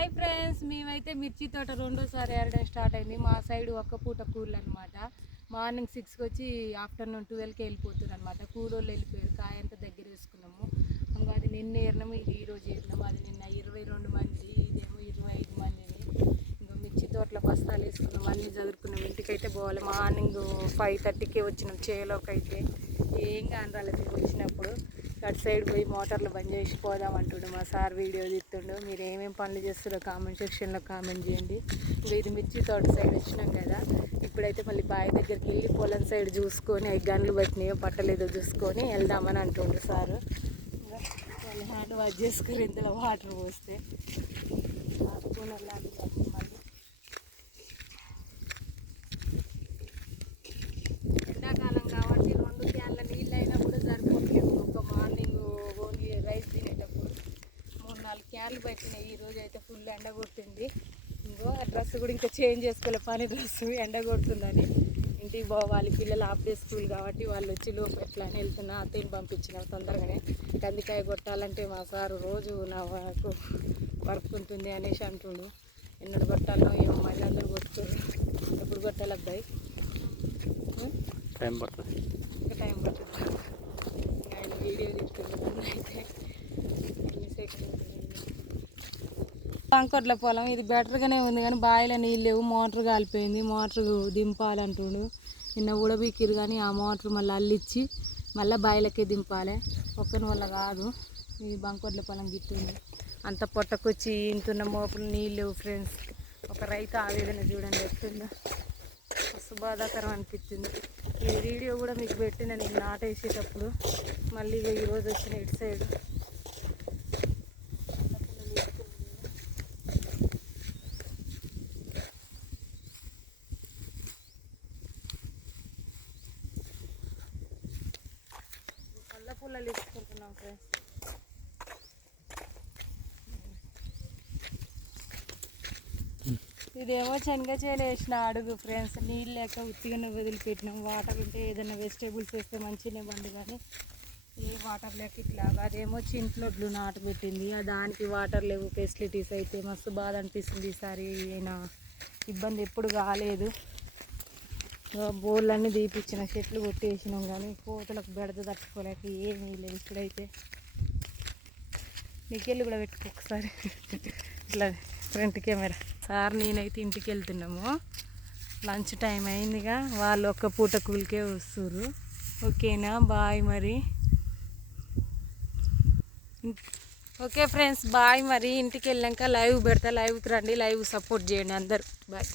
Hi friends మేమైతే మిర్చి తోట రెండోసారి ఏరడం స్టార్ట్ అయింది. మా సైడ్ ఒక్క పూట కూరలు అనమాట మార్నింగ్ సిక్స్కి వచ్చి ఆఫ్టర్నూన్ ట్వెల్వ్కి వెళ్ళిపోతుంది అనమాట కూలోళ్ళు వెళ్ళిపోయారు కాయంతా దగ్గర వేసుకున్నాము ఇంకా అది నిన్న ఏరినాము ఇది ఈరోజు ఏరినాము. అది నిన్న ఇరవై రెండు మంది ఇదేమో ఇరవై ఐదు మందిని ఇంకా మిర్చి తోటలో బస్తాలు వేసుకున్నాం అన్నీ చదువుకున్నాం. ఇంటికైతే పోవాలి. మార్నింగ్ ఫైవ్ థర్టీకే వచ్చినాం. చేలోకి అయితే ఏం కాని రాలేదు వచ్చినప్పుడు. అటు సైడ్ పోయి మోటార్లు బంద్ చేసి పోదాం అంటుండు మా సార్ వీడియో తీస్తుండు. మీరు ఏమేమి పనులు చేస్తారో కామెంట్ సెక్షన్లో కామెంట్ చేయండి. ఇంకా ఇది మిర్చి తోట సైడ్ వచ్చినాం కదా. ఇప్పుడైతే మళ్ళీ బావి దగ్గరికి వెళ్ళి పొలం సైడ్ చూసుకొని అవి గన్లు పట్టినాయో పట్టలేదో చూసుకొని వెళ్దామని అంటుండు సారు. వాళ్ళు హ్యాండ్ వాష్ చేసుకుని ఇందులో వాటర్ పోస్తే. కూలర్ లాంటి అది మళ్ళీ ఎండాకాలం కాబట్టి రెండు క్యాన్ల నీళ్ళు అయినా కూడా సరిపోవట్లేదు ఒక మార్నింగ్ ఓన్లీ రైస్ తినేటప్పుడు మూడు క్యాన్లు పట్టినాయి. ఈ రోజు అయితే ఫుల్ ఎండ కొడుతుంది ఇంకో ఆ డ్రెస్ కూడా ఇంకా చేంజ్ చేసుకోలే. పని డ్రెస్ ఎండ కొడుతుందని. ఇంటికి పోవాలి. పిల్లలు హాఫ్ డే స్కూల్ కాబట్టి వాళ్ళు వచ్చి లోపు ఎట్లా అని వెళ్తున్నా అత్తయ్యని పంపించిన తొందరగానే. కందికాయ కొట్టాలంటే మా సారు రోజు నా వరకు వర్క్ ఉంటుంది అనేసి అంటుండు. ఎన్నడు కొట్టాలో ఏమో మరి అందరు కొట్టుకోరు. ఎప్పుడు కొట్టాలి అబ్బాయి? టైం పడుతుంది. ఇంకా టైం పడుతుంది. ఆయన వీడియో తీస్తున్నాను అయితే. ఎన్ని అంకొట్ల పొలం ఇది బెటర్గానే ఉంది కానీ బావిలో నీళ్ళు లేవు మోటార్ కాలిపోయింది. మోటార్ దింపాలంటుండు. నిన్న ఉడబీకిరు కానీ ఆ మోటార్ మళ్ళీ అల్లిచ్చి మళ్ళీ బావిలకే దింపాలి. ఒక్కని వల్ల కాదు. ఈ బంకొట్ల పొలం గిట్టుంది అంత పొట్టకొచ్చి ఇంటున్న మోపులు నీళ్ళు లేవు ఫ్రెండ్స్ ఒక రైతు ఆవేదన చూడండి ఎట్టుందో. మస్తు బాధాకరం అనిపించింది ఈ వీడియో కూడా మీకు పెట్టిన నేను నాటేసేటప్పుడు మళ్ళీ ఇక ఈరోజు వచ్చిన ఇటు సైడ్ పుల్లలు ఇచ్చుకుంటున్నాం ఫ్రెండ్స్ ఇదేమో చెనగ చేలు వేసిన అడుగు ఫ్రెండ్స్ నీళ్ళు లేక ఉత్తిగానే వదిలిపెట్టినాం. వాటర్ ఉంటే ఏదైనా వెజిటేబుల్స్ వేస్తే మంచిగానే బండి కానీ ఏ వాటర్ లేక ఇట్లా. అదేమో చింట్లొడ్లు నాటు పెట్టింది దానికి వాటర్ లేవు ఫెసిలిటీస్ అయితే. మస్తు బాధ అనిపిస్తుంది ఈసారి. అయినా ఇబ్బంది ఎప్పుడు కాలేదు. బోర్లన్నీ తీపిచ్చిన చెట్లు కొట్టేసినాం కానీ కోతలకు బెడద తట్టుకోలేక ఏమీ లేదు ఇప్పుడైతే. నీకెళ్ళి కూడా పెట్టుకో ఒకసారి. ఇట్లా ఫ్రంట్ కెమెరా. సార్ నేనైతే ఇంటికి వెళ్తున్నాము. లంచ్ టైం అయిందిగా. వాళ్ళు ఒక్క పూట కూలికే వస్తుర్రు. ఓకేనా? బాయ్ మరి. ఓకే ఫ్రెండ్స్ బాయ్ మరి. ఇంటికి వెళ్ళాక లైవ్ పెడతా. లైవ్కి రండి. లైవ్ సపోర్ట్ చేయండి అందరు. బాయ్.